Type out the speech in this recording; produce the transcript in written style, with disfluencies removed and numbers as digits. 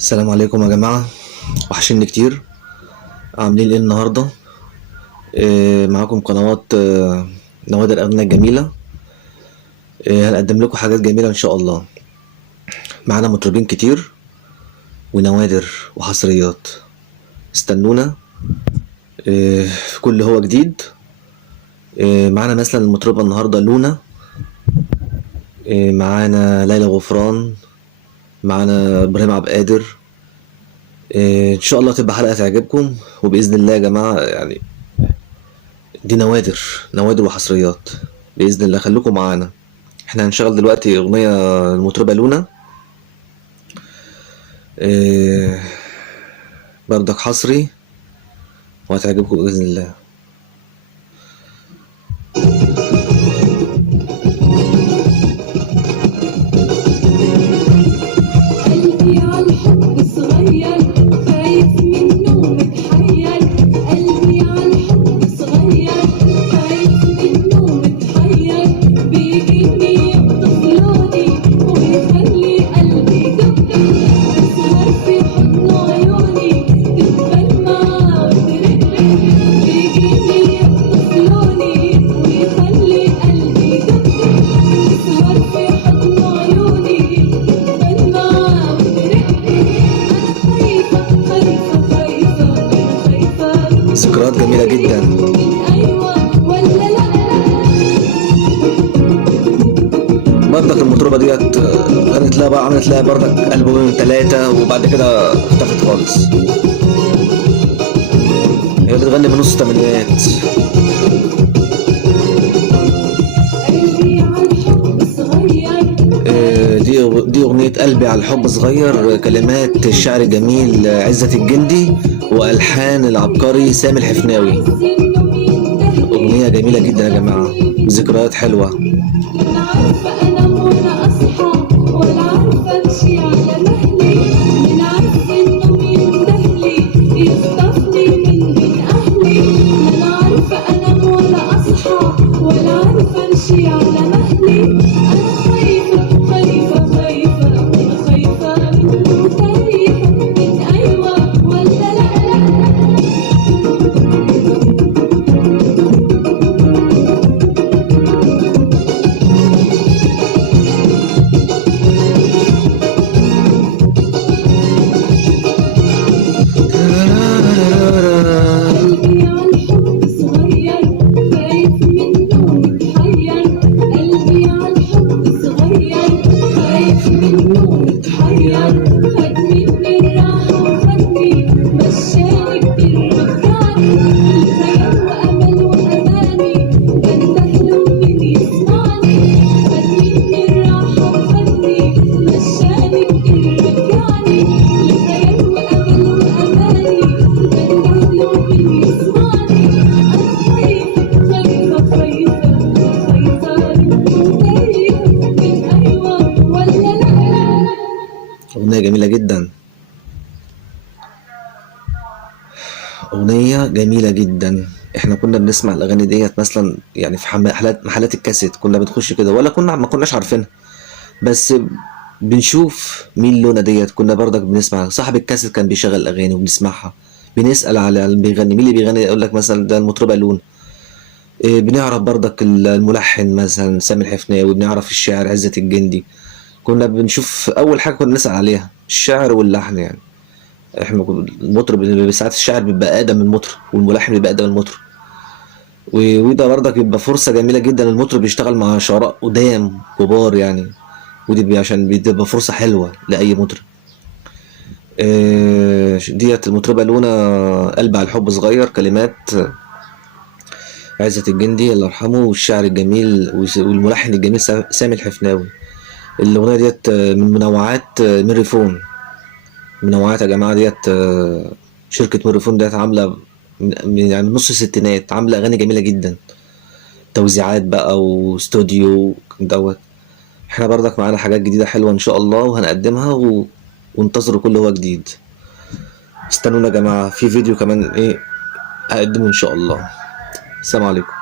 السلام عليكم يا جماعة، وحشني كتير. عاملين ايه النهاردة؟ معاكم قنوات نوادر الأغنية الجميلة. هنقدم لكم حاجات جميلة إن شاء الله. معانا مطربين كتير ونوادر وحصريات. استنونا في كل هو جديد. معانا مثلا المطربة النهاردة لونا، معانا ليلى غفران، معانا إبراهيم عبد القادر. إن شاء الله تبقى حلقة تعجبكم، وبإذن الله يا جماعة يعني دي نوادر وحصريات بإذن الله. خليكم معانا. احنا هنشغل دلوقتي أغنية المطربة لونا، إيه بردك حصري وهتعجبكم بإذن الله. قلبي عالحب صغير خايف منه متحير، قلبي عالحب صغير خايف منه متحير، بيجيني يخطف لوني ويخلي قلبي يدق، بسهر في حضن عيوني تتبل معاه وترق، بيجيني يخطف لوني ويخلي قلبي يدق، بسهر في حضن عيوني تتبل معاه وترق، أنا خايفة خايفة خايفة أنا خايفة من ذكريات جميلة جدا. أيوة ولا لأ. بردك المطربة ديت غنت لها بقى، عملت لها بردك ألبومين 3 وبعد كده اختفت خالص. هي بتغني من نص التمانينات. قلبي عالحب صغير دي أغنية قلبي على الحب صغير، كلمات الشاعر الجميل عزت الجندي وألحان العبقري سامي الحفناوي. أغنية جميلة جدا يا جماعة، ذكريات حلوة. لا عارفة أنام ولا أصحى ولا عارفة أمشي على مهلي، من عز النوم يندهلي يخطفني من بين أهلي، لا عارفة أنام ولا أصحى ولا عارفة أمشي على مهلي، أنا خايفة خايفة خايفة أنا خايفة منه تايهة من أيوة ولا لأ. قلبي عالحب صغير خايف منه متحير، قلبي عالحب صغير خايف منه متحير، خد مني الراحة وخدني مشاني كتير رجعني، الخيال وأمل وأماني بندهله مين يسمعني، خد مني الراحة وخدني مشاني كتير رجعني، الخيال وأمل وأماني بندهله مين يسمعني، أنا خايفة خايفة خايفة خايفة منه تايهة من أيوة ولا لأ. أغنية جميلة جدا، أغنية جميلة جدا. احنا كنا بنسمع الأغاني ديت مثلا يعني في محلات الكاسيت، كنا بنخش كده ولا ما كناش عارفينها، بس بنشوف مين لونا ديت. كنا برضك بنسمع، صاحب الكاسيت كان بيشغل الأغاني وبنسمعها، بنسأل على اللي بيغني، مين اللي بيغني، يقول لك مثلا ده المطربة لونا. بنعرف برضك الملحن مثلا سامي الحفناوي، بنعرف الشاعر عزت الجندي. كنا بنشوف أول حاجة كنا نسأل عليها الشعر واللحن يعني. احنا المطرب ساعات الشاعر بيبقى أقدم من المطرب والملحن بيبقى أقدم من المطرب، وده برضك بيبقى فرصة جميلة جدا المطرب يشتغل مع شعراء قدام كبار يعني. عشان بتبقى فرصة حلوة لأي مطرب. ديت المطربة لونا، قلب على الحب صغير، كلمات عزت الجندي الله يرحمه، والشعر الجميل والملحن الجميل سامي الحفناوي. الأغنية ديت من منوعات ميريفون. منوعات يا جماعة ديت، شركة ميريفون ديت عاملة يعني نص الستينات، عاملة أغاني جميلة جدا، توزيعات بقى واستوديو دوت. احنا برضك معانا حاجات جديدة حلوة إن شاء الله وهنقدمها وانتظروا كل هو جديد. استنونا يا جماعة في فيديو كمان هقدمه إن شاء الله. السلام عليكم.